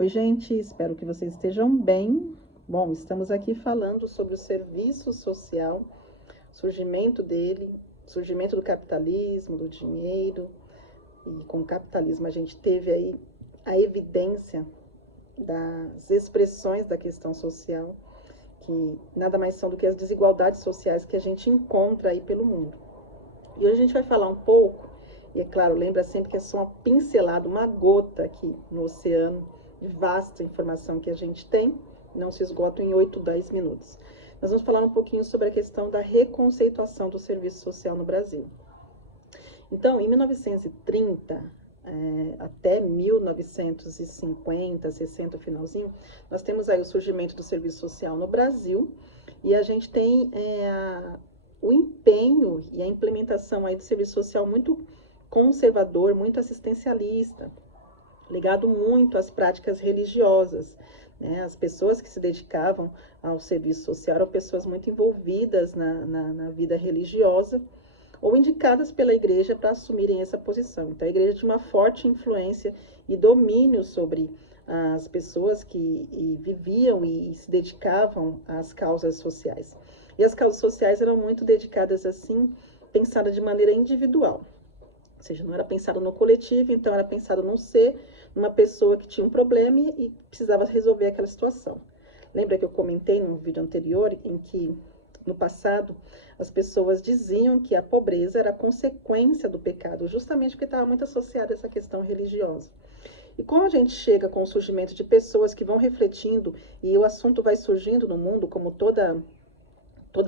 Oi, gente, espero que vocês estejam bem. Bom, estamos aqui falando sobre o serviço social, surgimento dele, surgimento do capitalismo, do dinheiro, e com o capitalismo a gente teve aí a evidência das expressões da questão social, que nada mais são do que as desigualdades sociais que a gente encontra aí pelo mundo. E hoje a gente vai falar um pouco, e é claro, lembra sempre que é só uma pincelada, uma gota aqui no oceano de vasta informação que a gente tem, não se esgota em 8, 10 minutos. Nós vamos falar um pouquinho sobre a questão da reconceituação do serviço social no Brasil. Então, em 1930 até 1950, 60, finalzinho, nós temos aí o surgimento do serviço social no Brasil e a gente tem o empenho e a implementação aí do serviço social muito conservador, muito assistencialista, ligado muito às práticas religiosas. Né? As pessoas que se dedicavam ao serviço social eram pessoas muito envolvidas na vida religiosa ou indicadas pela igreja para assumirem essa posição. Então, a igreja tinha uma forte influência e domínio sobre as pessoas que viviam e se dedicavam às causas sociais. E as causas sociais eram muito dedicadas assim, pensadas de maneira individual. Ou seja, não era pensado no coletivo, então era pensado num ser, numa pessoa que tinha um problema e precisava resolver aquela situação. Lembra que eu comentei num vídeo anterior em que, no passado, as pessoas diziam que a pobreza era consequência do pecado, justamente porque estava muito associada a essa questão religiosa. E como a gente chega com o surgimento de pessoas que vão refletindo e o assunto vai surgindo no mundo, como toda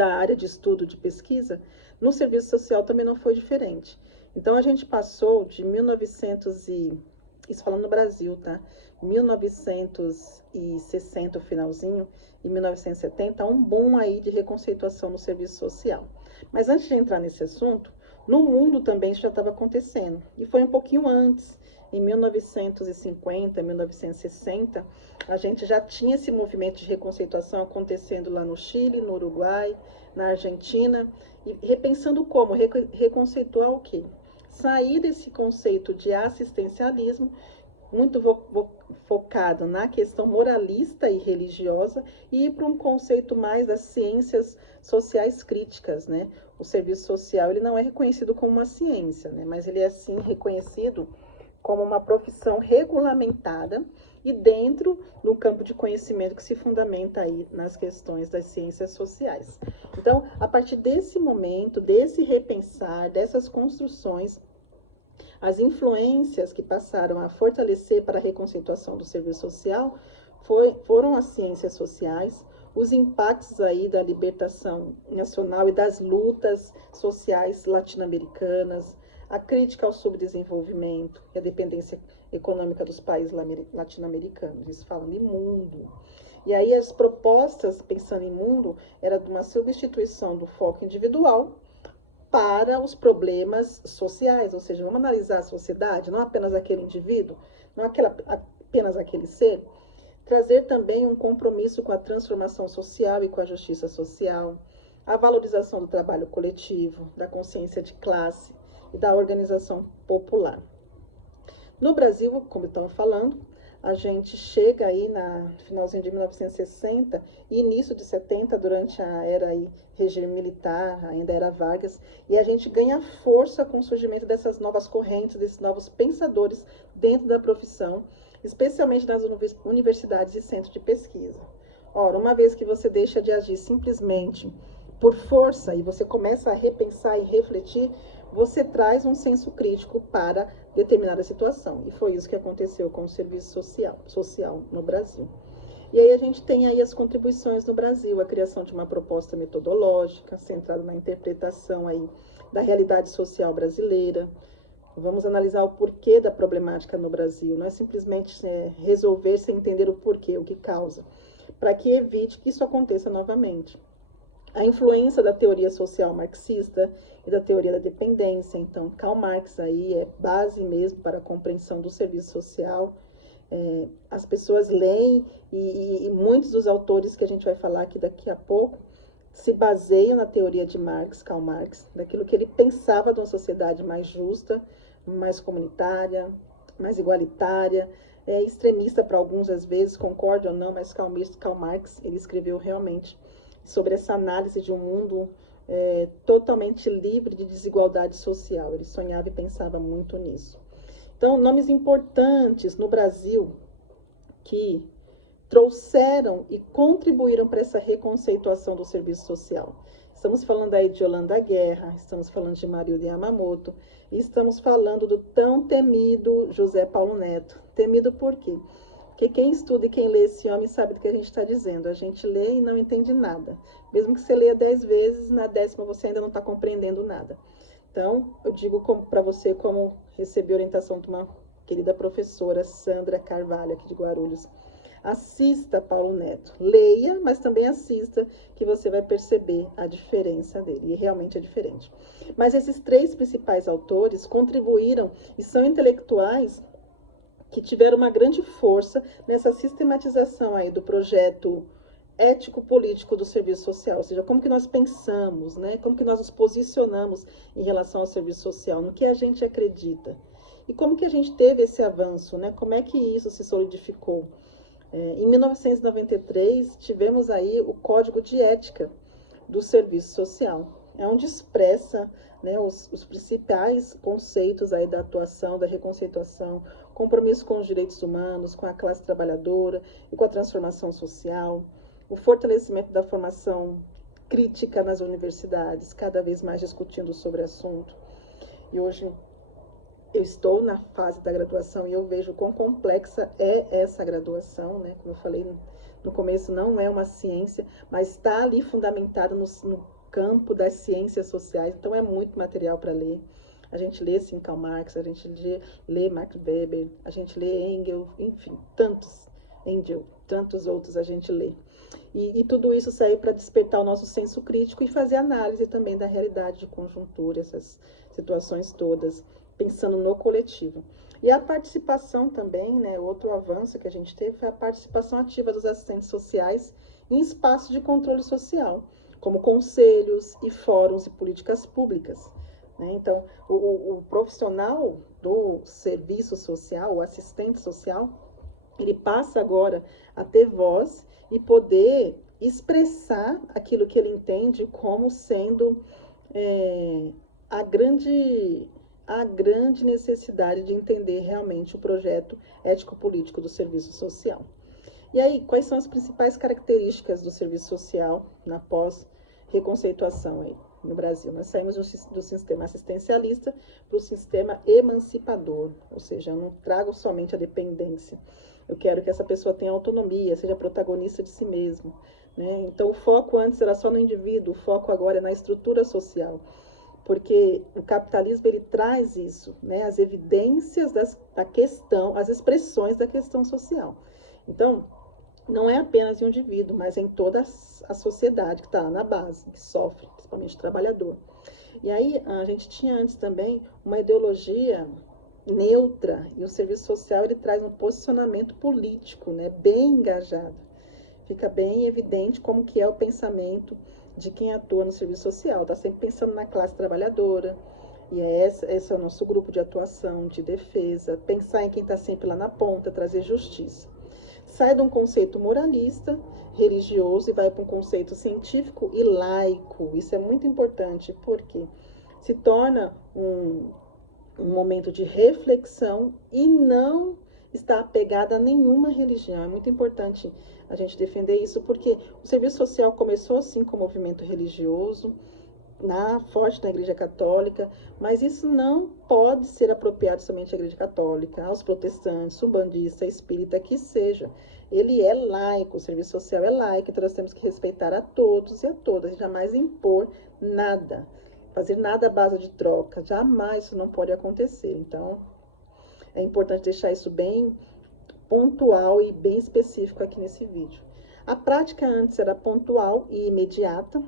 a área de estudo, de pesquisa, no serviço social também não foi diferente. Então, a gente passou de 1900 isso falando no Brasil, tá? 1960, o finalzinho, e 1970, um boom aí de reconceituação no serviço social. Mas antes de entrar nesse assunto, no mundo também isso já estava acontecendo. E foi um pouquinho antes, em 1950, 1960, a gente já tinha esse movimento de reconceituação acontecendo lá no Chile, no Uruguai, na Argentina, e repensando como reconceituar o quê? Sair desse conceito de assistencialismo, muito focado na questão moralista e religiosa, e ir para um conceito mais das ciências sociais críticas, né? O serviço social ele não é reconhecido como uma ciência, né? Mas ele é sim reconhecido como uma profissão regulamentada e dentro do campo de conhecimento que se fundamenta aí nas questões das ciências sociais. Então, a partir desse momento, desse repensar, dessas construções, as influências que passaram a fortalecer para a reconceituação do serviço social foram as ciências sociais, os impactos aí da libertação nacional e das lutas sociais latino-americanas, a crítica ao subdesenvolvimento e a dependência econômica dos países latino-americanos, isso falando em mundo. E aí as propostas, pensando em mundo, era de uma substituição do foco individual para os problemas sociais, ou seja, vamos analisar a sociedade, não apenas aquele indivíduo, não apenas aquele ser, trazer também um compromisso com a transformação social e com a justiça social, a valorização do trabalho coletivo, da consciência de classe e da organização popular. No Brasil, como estamos falando, a gente chega aí no finalzinho de 1960 e início de 70, durante a era aí, regime militar, ainda era Vargas, e a gente ganha força com o surgimento dessas novas correntes, desses novos pensadores dentro da profissão, especialmente nas universidades e centros de pesquisa. Ora, uma vez que você deixa de agir simplesmente por força e você começa a repensar e refletir, você traz um senso crítico para determinada situação. E foi isso que aconteceu com o serviço social no Brasil. E aí a gente tem aí as contribuições no Brasil, a criação de uma proposta metodológica centrada na interpretação aí da realidade social brasileira. Vamos analisar o porquê da problemática no Brasil. Não é simplesmente resolver sem entender o porquê, o que causa, para que evite que isso aconteça novamente. A influência da teoria social marxista e da teoria da dependência. Então, Karl Marx aí é base mesmo para a compreensão do serviço social. As pessoas leem e muitos dos autores que a gente vai falar aqui daqui a pouco se baseiam na teoria de Marx, Karl Marx, daquilo que ele pensava de uma sociedade mais justa, mais comunitária, mais igualitária, extremista para alguns às vezes, concorde ou não, mas Karl Marx, ele escreveu realmente sobre essa análise de um mundo totalmente livre de desigualdade social. Ele sonhava e pensava muito nisso. Então, nomes importantes no Brasil que trouxeram e contribuíram para essa reconceituação do serviço social. Estamos falando aí de Yolanda Guerra, estamos falando de Marilda Yamamoto, e estamos falando do tão temido José Paulo Neto. Temido por quê? Porque quem estuda e quem lê esse homem sabe do que a gente está dizendo. A gente lê e não entende nada. Mesmo que você leia 10 vezes, na 10ª você ainda não está compreendendo nada. Então, eu digo para você, como recebi orientação de uma querida professora, Sandra Carvalho, aqui de Guarulhos. Assista Paulo Neto. Leia, mas também assista, que você vai perceber a diferença dele. E realmente é diferente. Mas esses 3 principais autores contribuíram e são intelectuais que tiveram uma grande força nessa sistematização aí do projeto ético-político do serviço social, ou seja, como que nós pensamos, né? Como que nós nos posicionamos em relação ao serviço social, no que a gente acredita. E como que a gente teve esse avanço, né? Como é que isso se solidificou? Em 1993, tivemos aí o Código de Ética do Serviço Social, onde expressa, né, os principais conceitos aí da atuação, da reconceituação, compromisso com os direitos humanos, com a classe trabalhadora e com a transformação social, o fortalecimento da formação crítica nas universidades, cada vez mais discutindo sobre o assunto. E hoje eu estou na fase da graduação e eu vejo quão complexa é essa graduação, né? Como eu falei no começo, não é uma ciência, mas está ali fundamentada no campo das ciências sociais, então é muito material para ler. A gente lê, sim, Karl Marx, a gente lê Max Weber, a gente lê Engels, enfim, tantos outros a gente lê. E tudo isso serve para despertar o nosso senso crítico e fazer análise também da realidade de conjuntura, essas situações todas, pensando no coletivo. E a participação também, né, outro avanço que a gente teve foi a participação ativa dos assistentes sociais em espaços de controle social, como conselhos e fóruns e políticas públicas. Né? Então, o profissional do serviço social, o assistente social, ele passa agora a ter voz e poder expressar aquilo que ele entende como sendo a grande necessidade de entender realmente o projeto ético-político do serviço social. E aí, quais são as principais características do serviço social na pós-reconceituação aí no Brasil? Nós saímos do sistema assistencialista para o sistema emancipador, ou seja, eu não trago somente a dependência. Eu quero que essa pessoa tenha autonomia, seja protagonista de si mesmo. Né? Então, o foco antes era só no indivíduo, o foco agora é na estrutura social. Porque o capitalismo ele traz isso, né? As evidências da questão, as expressões da questão social. Então, não é apenas em um indivíduo, mas em toda a sociedade que está lá na base, que sofre, principalmente o trabalhador. E aí, a gente tinha antes também uma ideologia neutra, e o serviço social ele traz um posicionamento político, né? Bem engajado. Fica bem evidente como que é o pensamento de quem atua no serviço social, está sempre pensando na classe trabalhadora, e esse é o nosso grupo de atuação, de defesa, pensar em quem está sempre lá na ponta, trazer justiça. Sai de um conceito moralista, religioso, e vai para um conceito científico e laico. Isso é muito importante, porque se torna um momento de reflexão e não está apegada a nenhuma religião. É muito importante a gente defender isso, porque o serviço social começou assim com o movimento religioso, forte na Igreja Católica, mas isso não pode ser apropriado somente à Igreja Católica, aos protestantes, umbandista, espírita, que seja. Ele é laico, o serviço social é laico, então nós temos que respeitar a todos e a todas, jamais impor nada, fazer nada à base de troca, jamais isso não pode acontecer. Então, é importante deixar isso bem pontual e bem específico aqui nesse vídeo. A prática antes era pontual e imediata.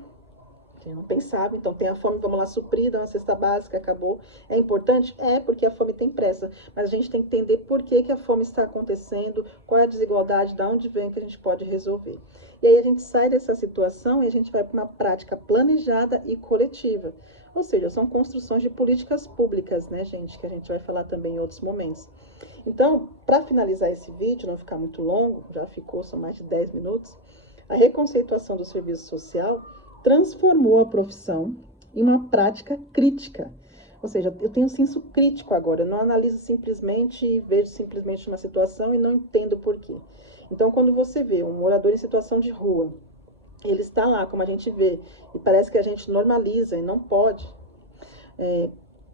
Eu não pensava, então tem a fome, vamos lá suprir, dá uma cesta básica, acabou. É importante? É, porque a fome tem pressa. Mas a gente tem que entender por que a fome está acontecendo, qual é a desigualdade, de onde vem, que a gente pode resolver. E aí a gente sai dessa situação e a gente vai para uma prática planejada e coletiva. Ou seja, são construções de políticas públicas, né, gente, que a gente vai falar também em outros momentos. Então, para finalizar esse vídeo, não ficar muito longo, já ficou, são mais de 10 minutos, a reconceituação do serviço social transformou a profissão em uma prática crítica. Ou seja, eu tenho senso crítico agora, eu não analiso simplesmente, vejo simplesmente uma situação e não entendo por quê. Então, quando você vê um morador em situação de rua, ele está lá, como a gente vê, e parece que a gente normaliza e não pode,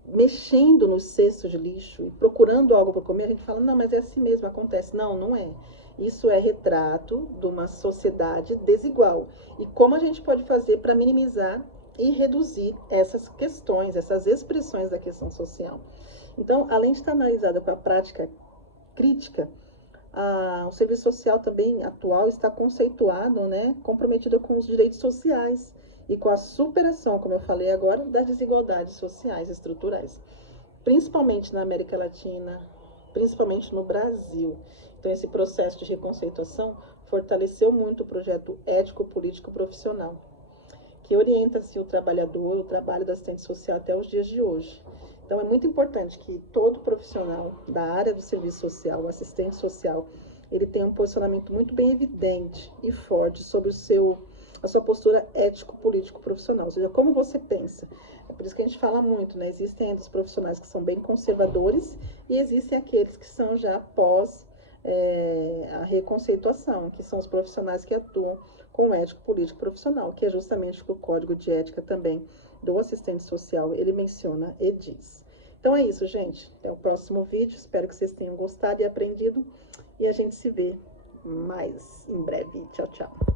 mexendo nos cestos de lixo e procurando algo para comer, a gente fala, não, mas é assim mesmo, acontece. Não, não é. Isso é retrato de uma sociedade desigual. E como a gente pode fazer para minimizar e reduzir essas questões, essas expressões da questão social. Então, além de estar analisada com a prática crítica, o serviço social também atual está conceituado, né, comprometido com os direitos sociais e com a superação, como eu falei agora, das desigualdades sociais e estruturais, principalmente na América Latina, principalmente no Brasil. Então, esse processo de reconceituação fortaleceu muito o projeto ético-político profissional, que orienta-se o trabalhador, o trabalho do assistente social até os dias de hoje. Então, é muito importante que todo profissional da área do serviço social, o assistente social, ele tenha um posicionamento muito bem evidente e forte sobre a sua postura ético-político-profissional, ou seja, como você pensa. É por isso que a gente fala muito, né? Existem os profissionais que são bem conservadores e existem aqueles que são já após a reconceituação, que são os profissionais que atuam com ético político profissional, que é justamente o que o Código de Ética também do assistente social, ele menciona e diz. Então é isso, gente. Até o próximo vídeo. Espero que vocês tenham gostado e aprendido. E a gente se vê mais em breve. Tchau, tchau.